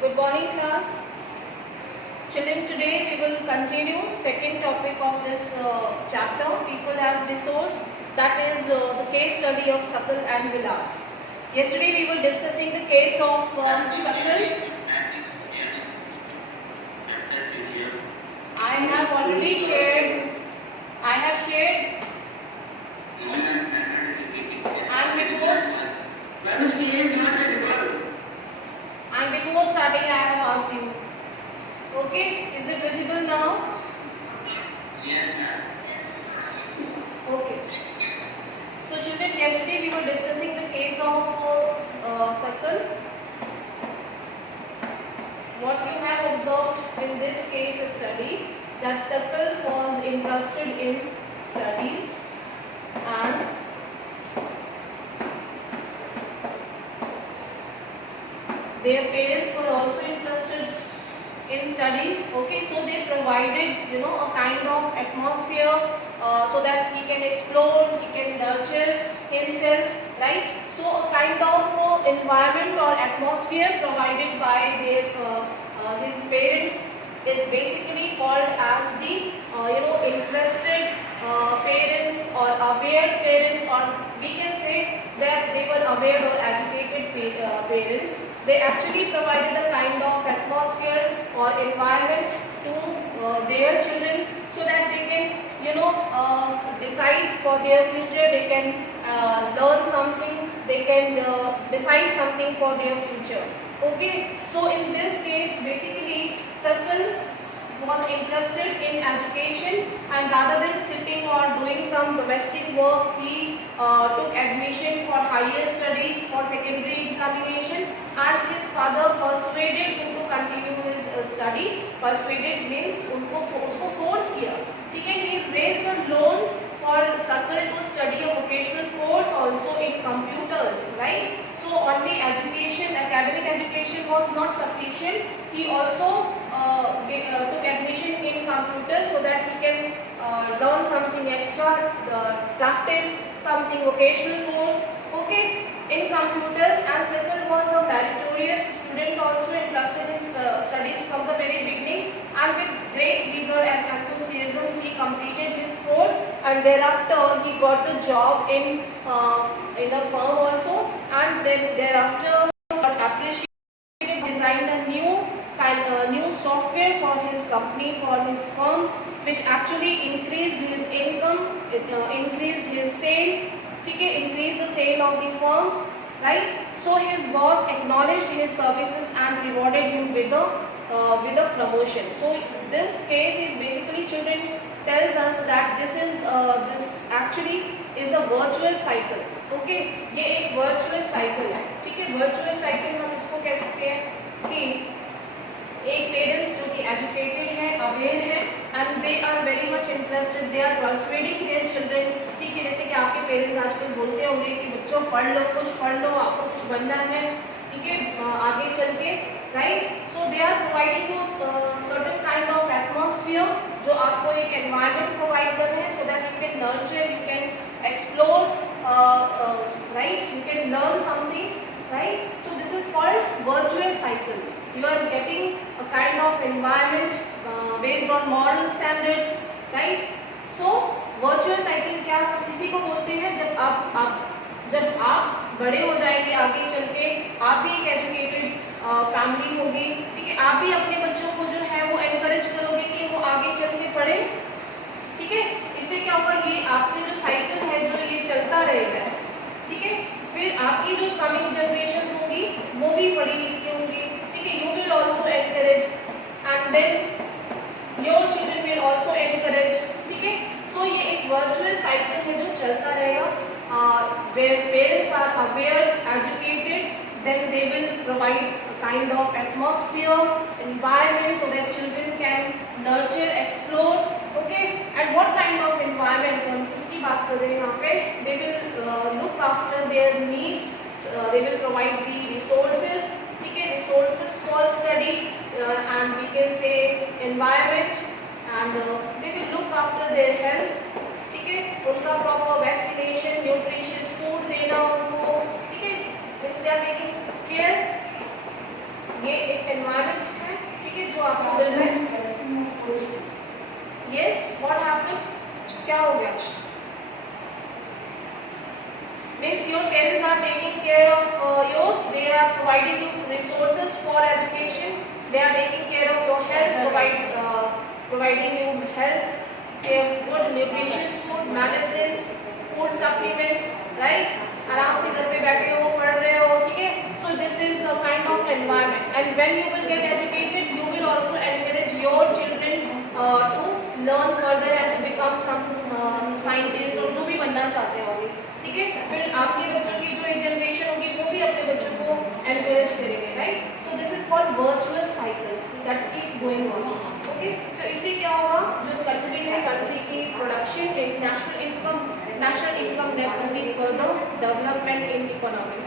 Good morning, class. Children, today we will continue second topic of this chapter, people as resource, that is the case study of Sakal and Vilas. Yesterday we were discussing the case of Sakal. I have already shared. I have shared. And before starting, I have asked you. Okay, is it visible now? Okay. So children, yesterday we were discussing the case of Sakal. What you have observed in this case study, that Sakal was interested in studies and their parents were also interested in studies. Okay, so they provided a kind of atmosphere so that he can explore, he can nurture himself, right? So a kind of environment or atmosphere provided by their his parents is basically called as the interested parents or aware parents, or we can say that they were aware or educated parents. They actually provided a kind of atmosphere or environment to their children so that they can decide for their future, they can learn something, they can decide something for their future. Okay, so in this case basically Sakal was interested in education, and rather than sitting or doing some domestic work, he took admission for higher studies for secondary examination, and his father persuaded him to continue his study. Persuaded means usko force kiya. He raised a loan for Sakal to study a vocational course also in computers, right? So only education, academic education was not sufficient. He also took admission in computers so that he can learn something extra, practice something vocational course, okay, in computers. And Sakal was a meritorious student, also interested in studies from the very beginning, and with great vigor and enthusiasm he completed his course, and thereafter he got the job in a firm also, and then thereafter got appreciated, designed a new software for his company, for his firm, which actually increased his income, increased his sale, increased the sale of the firm, right? So his boss acknowledged his services and rewarded him with a promotion. So this case is basically, children, tells us that this actually is a virtuous cycle. Okay, ये एक virtuous cycle है, ठीक है? Virtuous cycle हम इसको कह सकते हैं कि एक पेरेंट्स जो कि एजुकेटेड है, अवेयर है, and they are very much interested, they are persuading their children, ठीक है? जैसे कि आपके पेरेंट्स आजकल बोलते होंगे कि बच्चों पढ़ लो, कुछ पढ़ लो, आपको कुछ बनना है, ठीक है, आगे चल के, right? So they are providing you certain kind of atmosphere, जो आपको एक एनवायरनमेंट प्रोवाइड कर रहे हैं so that you can nurture, you can explore, right, you can learn something, right? So this is called virtuous cycle. You are getting a kind of environment based on moral standards, right? So virtuous cycle क्या, इसी को बोलते हैं जब आप बड़े हो जाएंगे, आगे चल के आप भी एक एजुकेटेड फैमिली होगी, ठीक है? आप भी अपने बच्चों को जो है वो एनकरेज करोगे कि वो आगे चल के पढ़े, ठीक है? इससे क्या होगा, ये आपके जो साइकिल है जो ये चलता रहेगा, ठीक है? फिर आपकी जो कमिंग जनरेशन होगी वो भी पढ़ी लिखी होंगी, ठीक है? You will also encourage, and then your children will also encourage, ठीक है? सो ये एक वर्चुअस साइकिल है जो चलता रहेगा, where parents are aware, educated, then they will provide a kind of atmosphere, environment, so that children can nurture, explore, okay? And what kind of environment, हम किसकी बात कर रहे हैं यहाँ पे? They will look after their needs, they will provide the resources, ठीक है? Resources for study, and we can say environment, and they will look after their health, ठीक है? उनका proper vaccination, nutritious food देना उनको, ठीक है? Means they are taking care. ये एक एनवायरनमेंट है, ठीक है, जो आपको मिल रहा है। यस, व्हाट हैपेंड, क्या हो गया? Means your parents are taking care of yours, they are providing you resources for education, they are taking care of your health, providing you health, good nutritious food, medicines, food supplements, right? आराम से घर पे बैठे हो, पढ़ रहे हो, ठीक है? So this is a kind of environment, and when you will get educated, you will also encourage your children to learn further and to become some scientist और जो भी बनना चाहते हो अभी, ठीक है? फिर आपके बच्चों की जो एक जनरेशन होगी वो भी अपने बच्चों को encourage करेंगे, right? So this is called virtuous cycle that keeps going on. Okay? So इससे क्या होगा? जो country है, country की production, national income net will be further development in economy.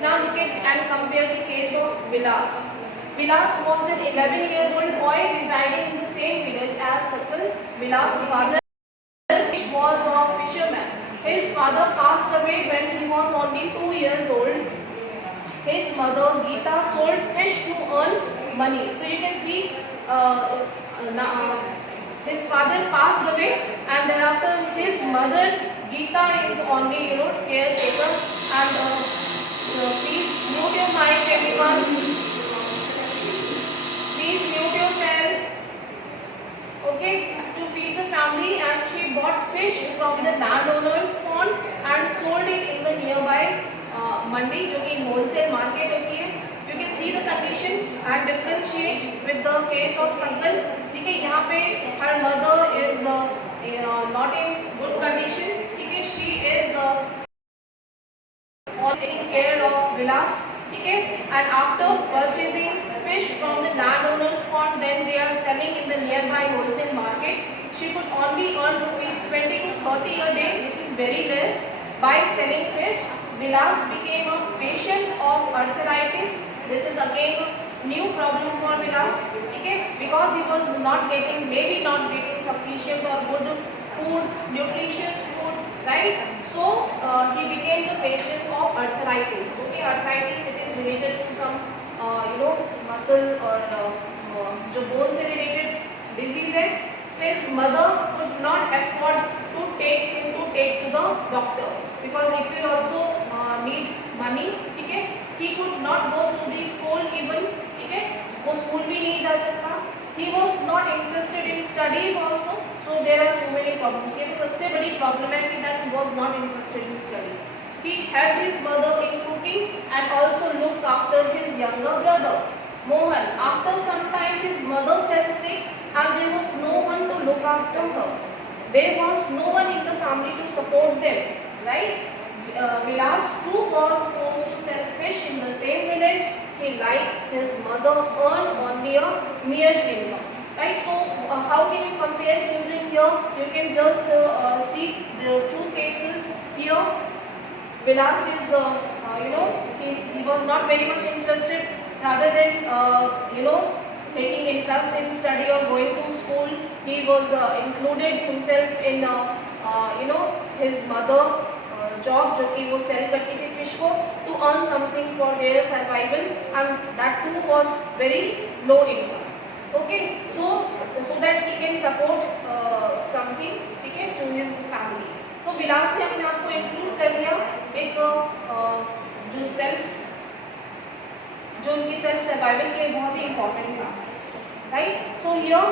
Now look at and compare the case of Vilas. Vilas was an 11-year-old boy residing in the same village as Sakal. Vilas' father was a fisherman. His father passed away when he was only 2 years old. His mother Geeta sold fish to earn money. So you can see his father passed away, and thereafter his mother Geeta is only caretaker. And please mute your mic, everyone. Please mute yourself. Okay, to feed the family, and she bought fish from the landowner's pond and sold it in the nearby mandi, जो कि wholesale market होती है. You can see the condition and differentiate with the case of Sangal. ठीक है, यहाँ पे her mother is not in good condition. ठीक है, she is taking care of Vilas. ठीक है, and after purchasing fish from the landowner's pond, then they are selling in the nearby wholesale market. She could only earn rupees 20 to 30 a day, which is very less. By selling fish, Vilas became a patient of arthritis. This is again a new problem for Vilas, okay? Because he was maybe not getting sufficient or good food, nutritious food, right? So he became the patient of arthritis. Okay, arthritis, it is related to some muscle or जो bone से related disease है. His mother could not afford to take him to the doctor because it will also need money. ठीक है, he could not go to the school even. ठीक है, वो school भी नहीं जा सकता. He was not interested in studies also. So there are so many problems. ये तो सबसे बड़ी problem है कि that he was not interested in study. He helped his mother in cooking and also looked after his younger brother Mohan. After some time, his mother fell sick and there was no one to look after her. There was no one in the family to support them, right? Vilas too was forced to sell fish in the same village. He, like his mother, earned only a mere income, right? So how can you compare children here? You can just see the two cases here. Vilas is, he was not very much interested. Rather than, taking interest in study or going to school, he was included himself in, his mother job, जो कि वो sell करती थी fish को to earn something for their survival, and that too was very low income. Okay, so that he can support something, ठीक है, to his family. तो विलास ने अपने आप को इंक्लूड कर लिया एक जो उनकी सेल्फ सर्वाइवल के लिए बहुत ही इम्पोर्टेंट था, right? So here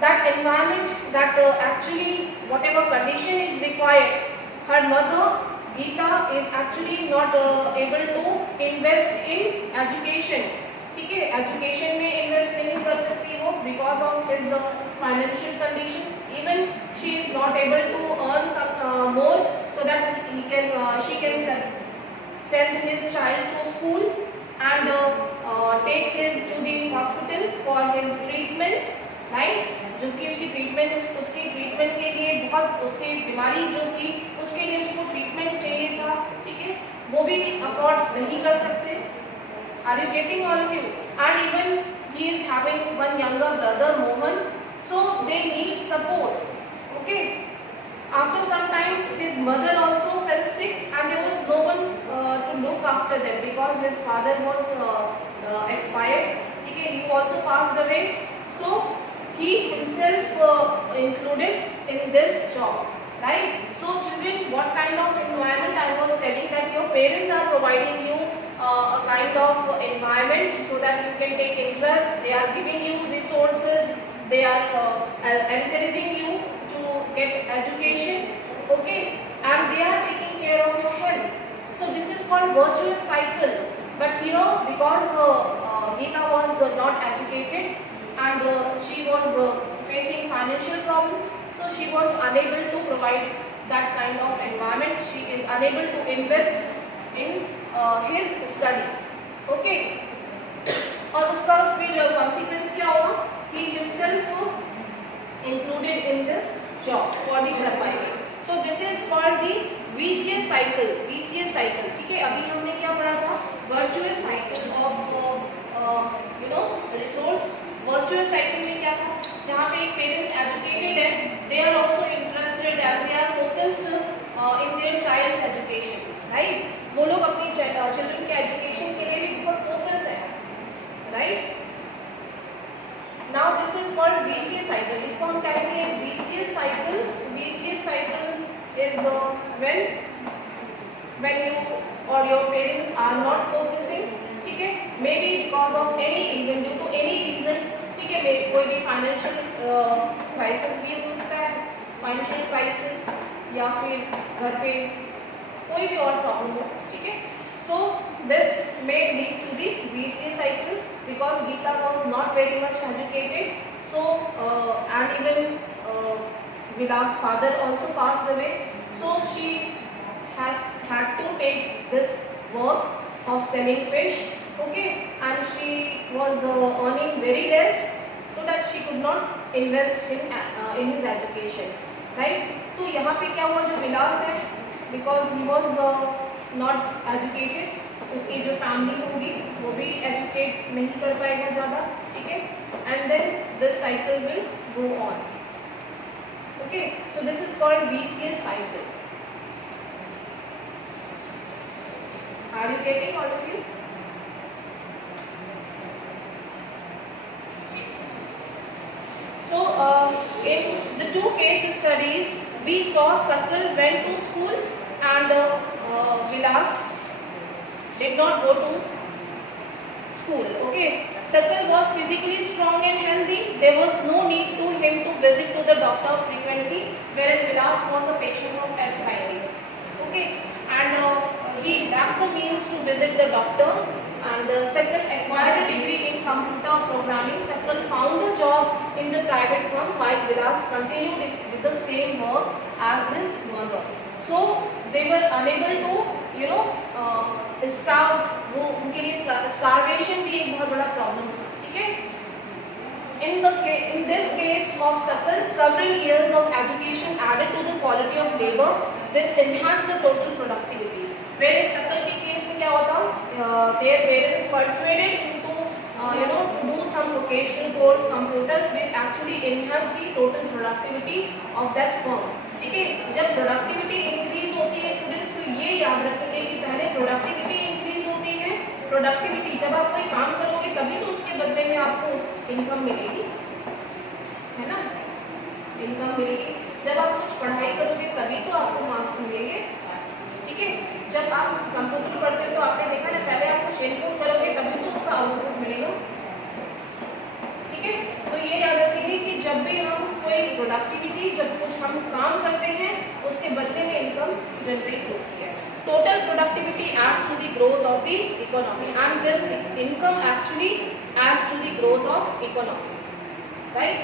that environment, that actually whatever condition is required, her mother Geeta is actually not able to invest in education. ठीक है, एजुकेशन में इन्वेस्ट नहीं कर सकती वो because of his financial condition. Even she is not able to earn some more so that she can send his child to school and take him to the hospital for his treatment, right? जो कि उसकी treatment के लिए बहुत, उसकी बीमारी जो थी उसके लिए उसको ट्रीटमेंट चाहिए था, ठीक है, वो भी अफोर्ड नहीं कर सकते. Are you getting all of you? And even he is having one younger brother Mohan, so they need support. Okay. After some time, his mother also fell sick, and there was no one to look after them because his father was expired. Okay, also passed away. So he himself included in this job, right? So children, what kind of environment I was telling, that your parents are providing you a kind of environment so that you can take interest. They are giving you resources, they are encouraging you to get education, okay, and they are taking care of your health. So this is called virtuous cycle. But here, because Geeta was not educated and she was facing financial problems, so she was unable to provide that kind of environment. She is unable to invest in his studies, okay. और उसका फिर consequence क्या होगा? He himself included in this job for the survival. So this is called the vicious cycle. vicious cycle, ठीक है. अभी हमने क्या पढ़ा था? Virtuous cycle of resource. Virtuous cycle में क्या था? जहाँ पे एक parents educated है, they are also interested and they are focused in their child's education, right? वो लोग अपनी children के education के लिए भी बहुत focus है, right? Now this is called vicious cycle. इसको हम कहेंगे vicious cycle. Vicious cycle is when you or your parents are not focusing, ठीक है. Maybe because of any reason, due to any reason, ठीक है. कोई भी financial crisis भी हो सकता है, financial crisis, या फिर घर पे कोई भी और प्रॉब्लम हो, ठीक है. So this may lead to the vicious cycle because Geeta was not very much educated. So and even Vilas' father also passed away. So she has had to take this work of selling fish, okay, and she was earning very less, so that she could not invest in his education, right? तो यहाँ पे क्या हुआ, जो Vilas है, because he was not educated, उसकी जो family होगी वो भी एजुकेट नहीं कर पाएगा ज़्यादा, ठीक है. And then this cycle will go on, okay. So this is called vicious cycle. Are you getting, all of you? So in the two case studies we saw Sakal went to school and Vilas did not go to school, okay. Sakal was physically strong and healthy. There was no need to him to visit to the doctor frequently, whereas Vilas was a patient of arthritis, okay, and he lacked the means to visit the doctor. And Sakal acquired a degree in computer programming. Sakal found a job in the private firm while Vilas continued with the same work as his mother. So they were unable to starve. वो उनके लिए starvation भी एक बहुत बड़ा problem था, ठीक है. In this case of Sakal, several years of education added to the quality of labor. This enhanced the total productivity. Whereas Sakal के case में क्या होता? Their parents persuaded him to do some vocational course, computers, which actually enhance the total productivity of that firm. ठीक है. जब productivity increase होती है, students को ये याद रखेंगे कि पहले प्रोडक्टिविटी इंक्रीज होती है. प्रोडक्टिविटी जब आप कोई काम करोगे तभी तो उसके बदले में आपको इनकम मिलेगी, है ना. इनकम मिलेगी. जब आप कुछ पढ़ाई करोगे तभी तो आपको मार्क्स मिलेंगे, ठीक है. जब आप कंप्यूटर पढ़ते हो तो आपने देखा ना, पहले आप कुछ इनपुट करोगे तभी तो उसका आउटपुट मिलेगा, ठीक है. तो ये याद रखिए कि जब भी हम कोई प्रोडक्टिविटी, जब कुछ हम काम करते हैं उसके बदले में इनकम जनरेट होती है. Total productivity adds to the growth of the economy and this income actually adds to the growth of economy, right.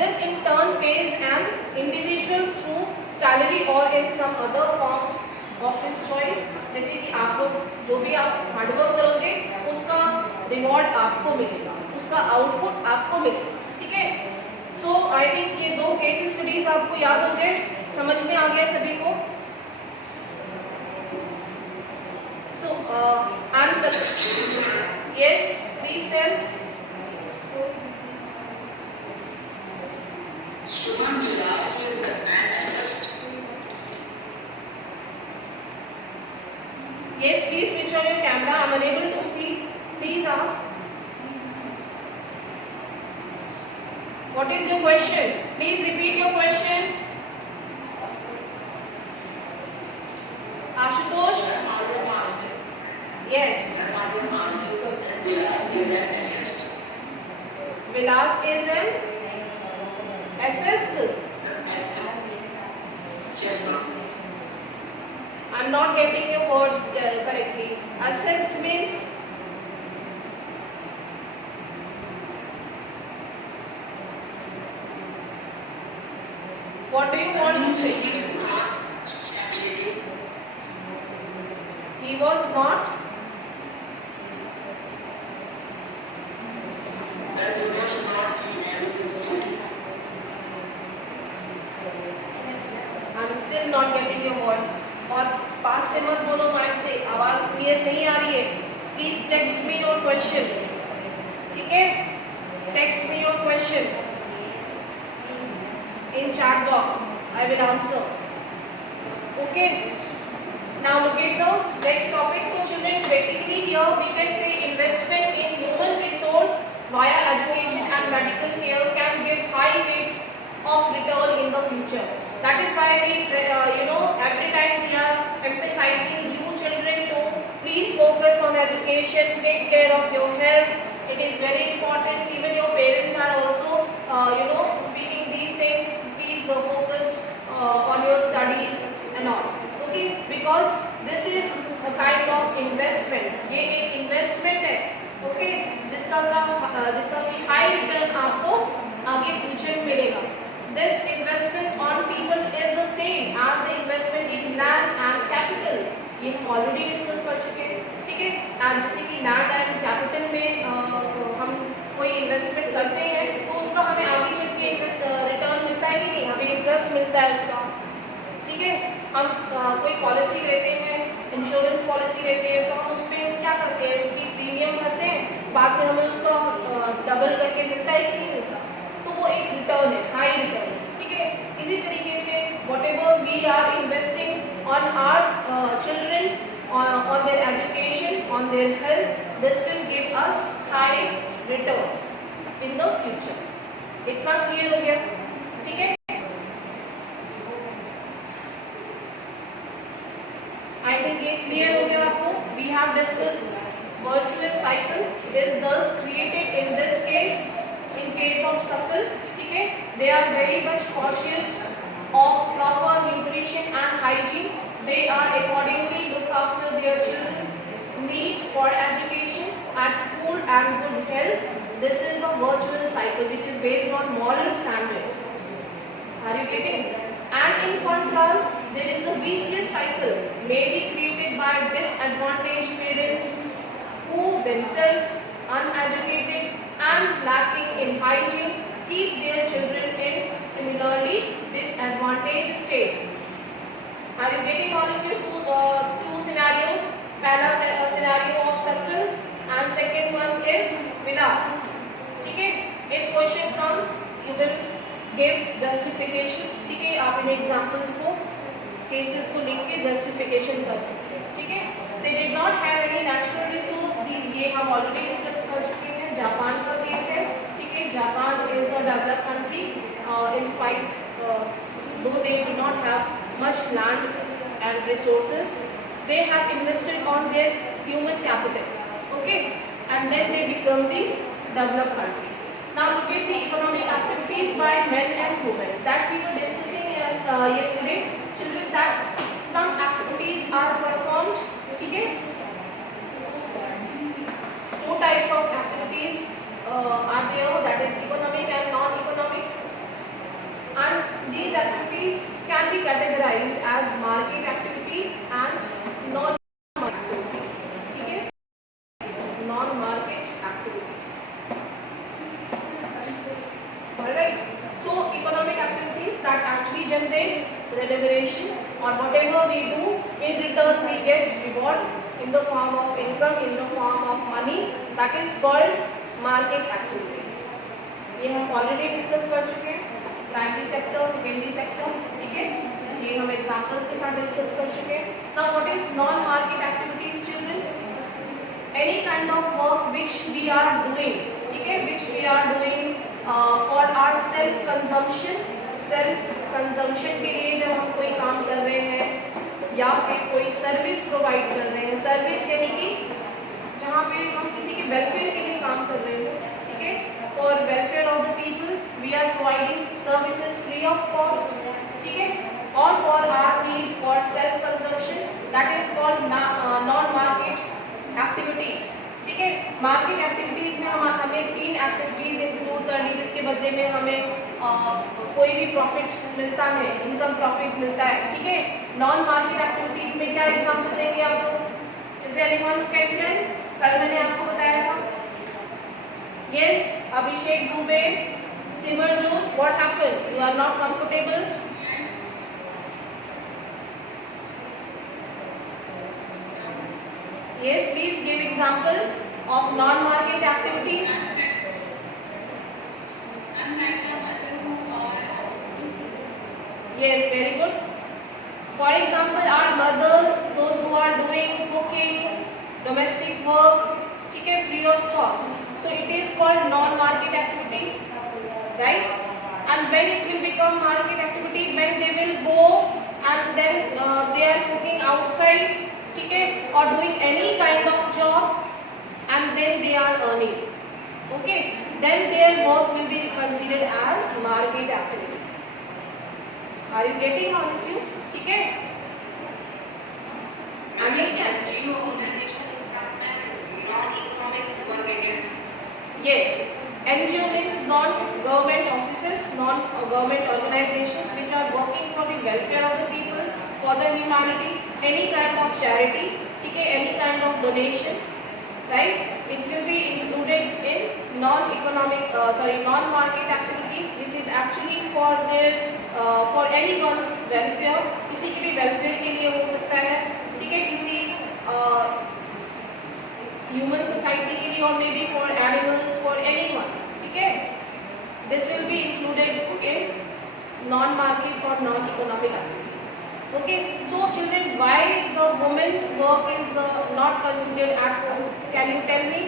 This in turn pays an individual through salary और in some other forms of his choice. जैसे कि आप लोग जो भी आप hard work करोगे उसका रिवॉर्ड आपको मिलेगा, उसका आउटपुट आपको मिलेगा, ठीक है. सो आई थिंक ये दो केस स्टडीज आपको याद हो गए, समझ में आ गया सभी को. So answer yes please tell. Shubham Vilas is an assist. Yes, please switch on your camera. I am unable to see. Please ask. What is your question? Please repeat your question. Ashutosh? Yes. Vilas is an assessed. I'm not getting your words correctly. Assessed means what do you want to say? He was not. I'm still not getting your words. और पास से मत बोलो mic से, आवाज clear नहीं आ रही है. Please text me your question. ठीक है, text me your question in chat box. I will answer. Okay. Now look at the next topic. So children, basically here we can say investment in human resource via education and medical care can give high rates of return in the future. That is why we, every time we are emphasizing you children to please focus on education, take care of your health. It is very important. Even your parents are also, speaking these things. Please focus on your studies and all. Okay, because this is a kind of investment. ये एक investment है. Okay, जिसका भी high return आपको आगे future में मिलेगा. This investment on people is the same as the investment in land and capital. ये हम already discuss कर चुके हैं. ठीक है, and जैसे कि land and capital में हम कोई investment करते हैं तो उसका हमें आगे चल के रिटर्न मिलता है कि नहीं, हमें इंटरेस्ट मिलता है उसका. ठीक है, हम कोई पॉलिसी लेते हैं, इंश्योरेंस पॉलिसी लेते हैं, तो हम उस पर क्या करते हैं, उसकी प्रीमियम भरते हैं, बाद में हमें उसका डबल करके मिलता है कि नहीं मिलता. तो वो एक रिटर्न है, हाई रिटर्न. ठीक है, इसी तरीके से whatever we are investing on our children, on their education, on their health, this will give us high returns in the future. इतना क्लियर हो गया? ठीक है, I think ये क्लियर हो गया आपको. We have discussed virtuous cycle is thus created in this case. In case of Sakal, ठीक है, they are very much cautious of proper nutrition and hygiene. They are accordingly look after their children's needs for education at school and good health. This is a virtuous cycle which is based on moral standards. Are you getting? And in contrast, there is a vicious cycle may be created by disadvantaged parents who themselves uneducated and lacking in hygiene keep their children in similarly disadvantaged state. Are you getting all of you two scenarios? पहला scenario of Sakal and second one is Vilas. ठीक है, if question comes you will give justification. ठीक है, आप इन examples को cases को लिख के justification कर सकते हैं. ठीक है, they did not have any natural resource. These ये हम already discuss कर चुके हैं. जापान का केस है. ठीक है, Japan is a developed country. In spite though they do not have much land and resources, they have invested on their human capital. Okay, and then they become the developed country. Now look at the economic activities by men and women that we were discussing yesterday. Children, that some activities are performed. ठीक है, two types of activities are there, that is economic and non-economic, and these activities can be categorized as market activity and non-market activities. ठीक है, non-market activities. Alright, so economic activities that actually generates remuneration, or whatever we do in return we get reward in the form of income, in the form of money, that is called market activity. ये हम already discuss कर चुके हैं. Primary sector, secondary sector. ठीक है, ये हम examples के साथ डिस्कस कर चुके हैं. Now what is non market activities children? Any kind of work which we are doing. ठीक है, which we are doing for our self consumption के लिए जब हम कोई काम कर रहे हैं या फिर कोई सर्विस प्रोवाइड कर रहे हैं, सर्विस यानी कि जहाँ पे हम किसी के वेलफेयर के लिए काम कर रहे हो, ठीक है, for welfare of the people we are providing services free of cost, ठीक है, और for our need for self consumption, that is called non market activities, ठीक है। मार्केट एक्टिविटीज में हमें 3 एक्टिविटीज इंक्लूड करनी, जिसके बदले में हमें कोई भी प्रॉफिट मिलता है, इनकम प्रॉफिट मिलता है, ठीक है। नॉन मार्केट एक्टिविटीज में क्या एग्जांपल देंगे आप लोग? Is there anyone who can tell? कल मैंने आपको बताया था। Yes, Abhishek Dubey, Simarjot, what happened? You are not comfortable? Yes, please give example of non-market activities. Yes, very good. For example, our mothers, those who are doing cooking, domestic work, ठीक है, free of cost. So it is called non-market activities, right? And when it will become market activity, when they will go and then they are cooking outside, ठीक है, or doing any kind of job and then they are earning, okay, then their work will be considered as market activity. Are you getting all of you? ठीक है, understand? Yes, NGO means non-government offices, non-government organizations which are working for the welfare of the people, for the humanity, any kind of charity, ठीक है, any kind of donation, right? It will be included in non-market activities, which is actually for their for anyone's welfare, किसी के भी welfare के लिए हो सकता है, ठीक है, किसी human society के लिए, or maybe for animals, for anyone, ठीक है. This will be included in non-market or non-economic activities. Okay, so children, why the women's work is not considered at home? Can you tell me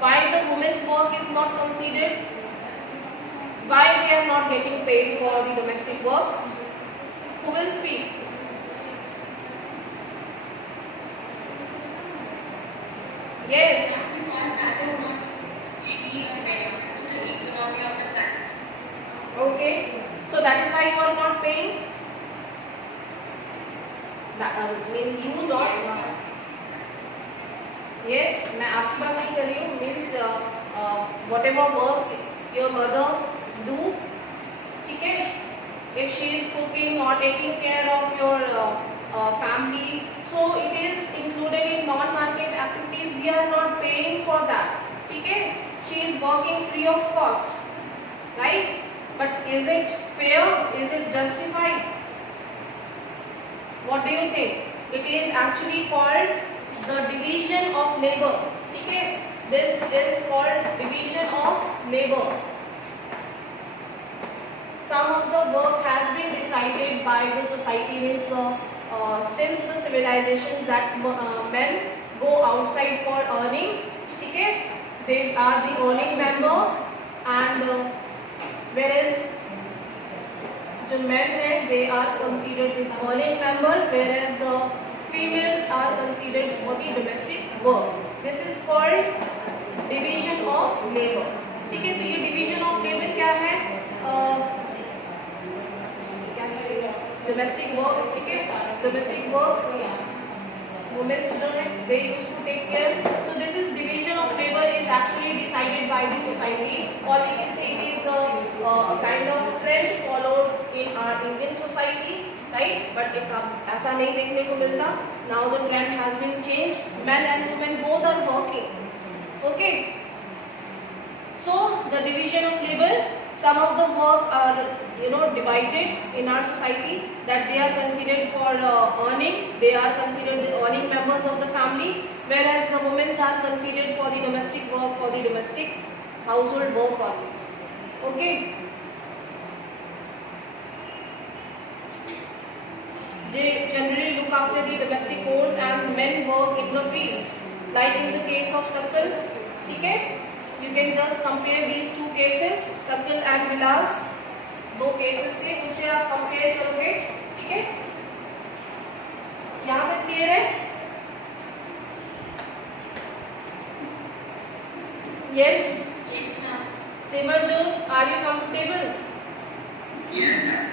why the women's work is not considered? Why they are not getting paid for the domestic work? Who will speak? Yes. Okay, so that is why you are not paying. That means you not. Yes, मैं आपकी बात नहीं कर रही हूँ. Means whatever work your mother do, ठीक है, if she is cooking or taking care of your family, so it is included in non-market activities. We are not paying for that, ठीक है. She is working free of cost, right? But is it fair? Is it justified? What do you think? It is actually called the division of labor, ठीक है. This is called division of labor. Some of the work has been decided by the society, means since the civilization that men go outside for earning, ठीक है, they are the earning member, and whereas जो men हैं they are considered the earning member, whereas females are considered for the domestic work. This is called division of labor, ठीक है. तो ये division of labor क्या है? domestic work, ठीक है, domestic work, women's children, they used to take care. So this is division of labor is actually decided by the society, or we can say it is a kind of trend followed in our Indian society, right? But ऐसा नहीं देखने को मिलता. Now the trend has been changed. Men and women both are working. Okay. So the division of labor, some of the work are divided in our society, that they are considered for earning. They are considered the earning members of the family, whereas the women are considered for the domestic work, for the domestic household work only. Okay. They generally look after the domestic chores and men work in the fields, like in the case of Sakal, ठीक है. You can just compare these two cases, Shakil and Vilas. दो cases थे, उसे आप compare करोगे, ठीक है? यहाँ तक क्लियर है? Yes. Yes, ma'am. Simarjot, are you comfortable? Yes, ma'am.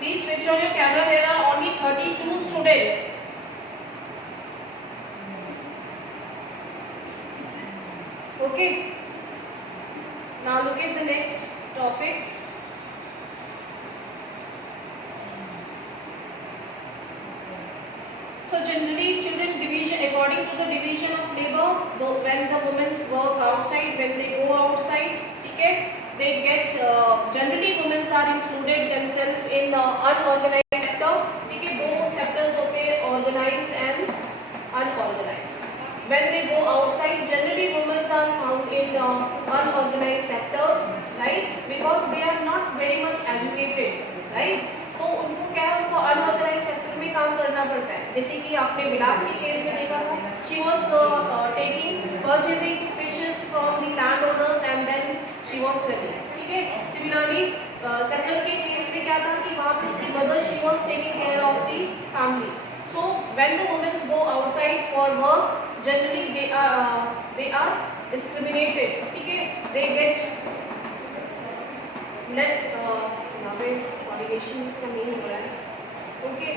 Please switch on your camera. There are only 32 students. Okay. Now look at the next topic. So generally, children division according to the division of labor. When the women work outside, when they go outside, okay, they get generally women are included themselves in unorganized sector. Okay, दो sectors होते हैं organized and unorganized. When they go outside, generally women are found in unorganized sectors, right? Because they are not very much educated, right? तो उनको क्या है, उनको unorganised sector में काम करना पड़ता है. जैसे कि आपने विलास के केस में देखा था, she was purchasing fishes from the land owners and then she was selling. ठीक है. सिमिलरली शक्ल के केस में क्या था कि वहाँ पे उसकी mother she was taking care of the family. So when the womens go outside for work, generally they are discriminated. ठीक है. They get less इसका नहीं हो रहा है. Okay.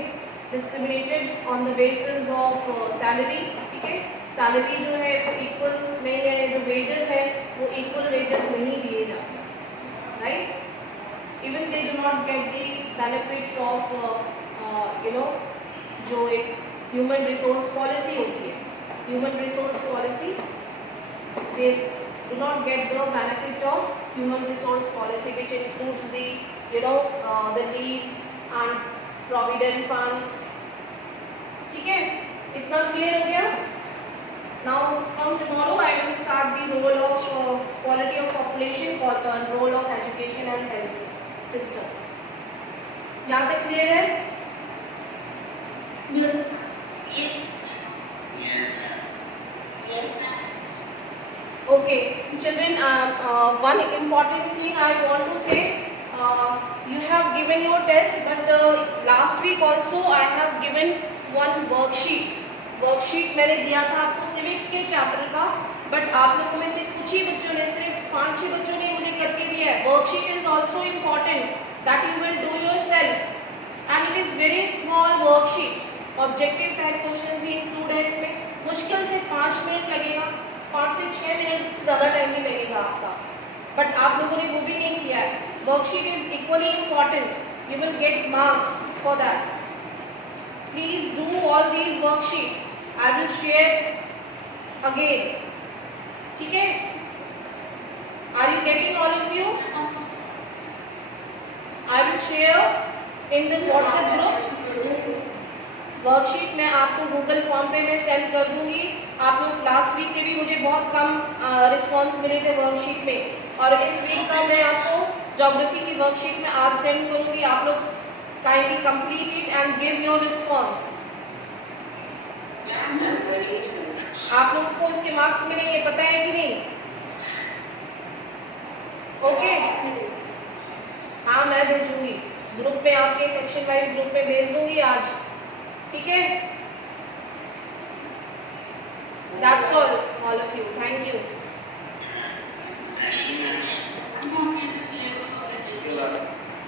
Discriminated on the basis of salary. ठीक है. सैलरी जो है वो इक्वल नहीं है, जो वेजेस है वो इक्वल वेजेस नहीं दिए जाते, right? Even they do not get the benefits of जो एक ह्यूमन रिसोर्स पॉलिसी होती है, human resource policy, they do not get the benefit of human resource policy, which includes the the leaves and provident funds. ठीक है. इतना clear हो गया? Now from tomorrow I will start the role of quality of population, role of education and health system. यहाँ तक clear है? Yes. Yes. Yes, ma'am. Okay, children, one important thing I want to say, you have given your test, but last week also I have given one worksheet. Worksheet मैंने दिया था आपको civics के chapter का, but आप लोगों में से कुछ ही बच्चों ने, सिर्फ 5-6 बच्चों ने मुझे करके दिया है. Worksheet is also important that you will do your self, and it is very small worksheet. Objective type question he include है इसमें. मुश्किल से 5 मिनट लगेगा, 5 से 6 मिनट से ज़्यादा टाइम नहीं लगेगा आपका, बट आप लोगों ने वो भी नहीं किया है. Worksheet is equally important. You will get marks for that. Please do all these worksheet. I will share again. ठीक है. Are you getting all of you? I will share in the WhatsApp group. Worksheet मैं आपको Google form पे मैं send कर दूंगी. आप लोग लास्ट वीक के भी मुझे बहुत कम रिस्पांस मिले थे वर्कशीट में, और इस वीक का मैं आपको ज्योग्राफी की वर्कशीट में आज सेंड करूंगी. आप लोग kindly complete it and give your response. आप लोगों को इसके मार्क्स मिलेंगे, पता है कि नहीं? ओके. हाँ, मैं भेजूंगी ग्रुप में, आपके सेक्शन वाइज ग्रुप में भेज दूंगी आज. ठीक है. That's all of you. Thank you.